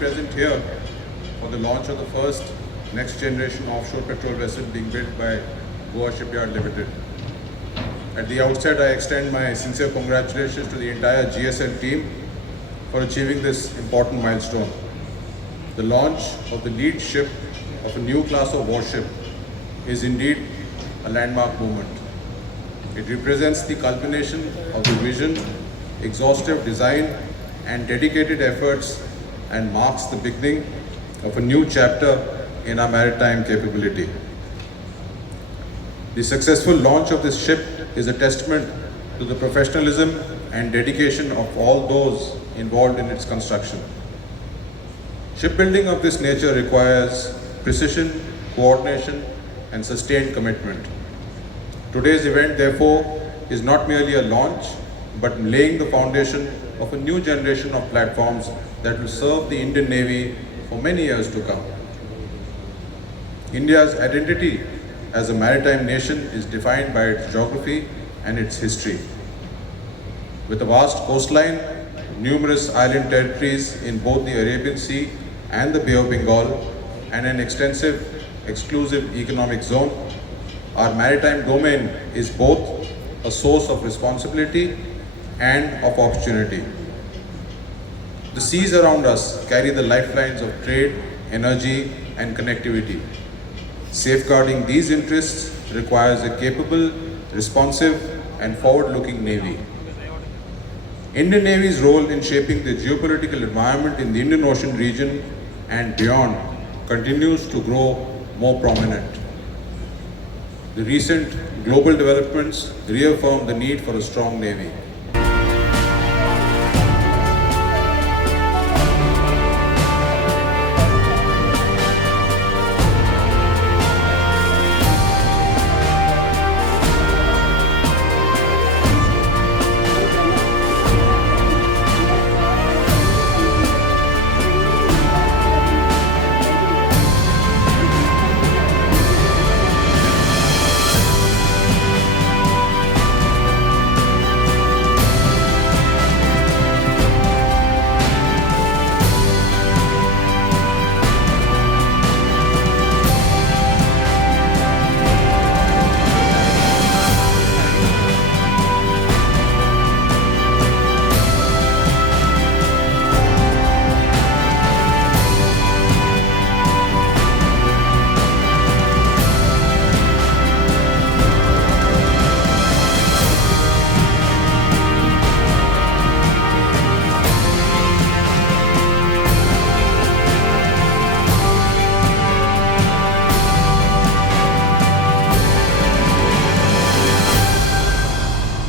present here for the launch of the first next generation offshore petrol vessel being built by Goa Shipyard Limited. At the outset, I extend my sincere congratulations to the entire GSL team for achieving this important milestone. The launch of the lead ship of a new class of warship is indeed a landmark moment. It represents the culmination of the vision, exhaustive design and dedicated efforts, and marks the beginning of a new chapter in our maritime capability. The successful launch of this ship is a testament to the professionalism and dedication of all those involved in its construction. Shipbuilding of this nature requires precision, coordination, and sustained commitment. Today's event, therefore, is not merely a launch, but laying the foundation of a new generation of platforms that will serve the Indian Navy for many years to come. India's identity as a maritime nation is defined by its geography and its history. With a vast coastline, numerous island territories in both the Arabian Sea and the Bay of Bengal, and an extensive exclusive economic zone, our maritime domain is both a source of responsibility and of opportunity. The seas around us carry the lifelines of trade, energy, and connectivity. Safeguarding these interests requires a capable, responsive, and forward-looking Navy. Indian Navy's role in shaping the geopolitical environment in the Indian Ocean region and beyond continues to grow more prominent. The recent global developments reaffirm the need for a strong Navy.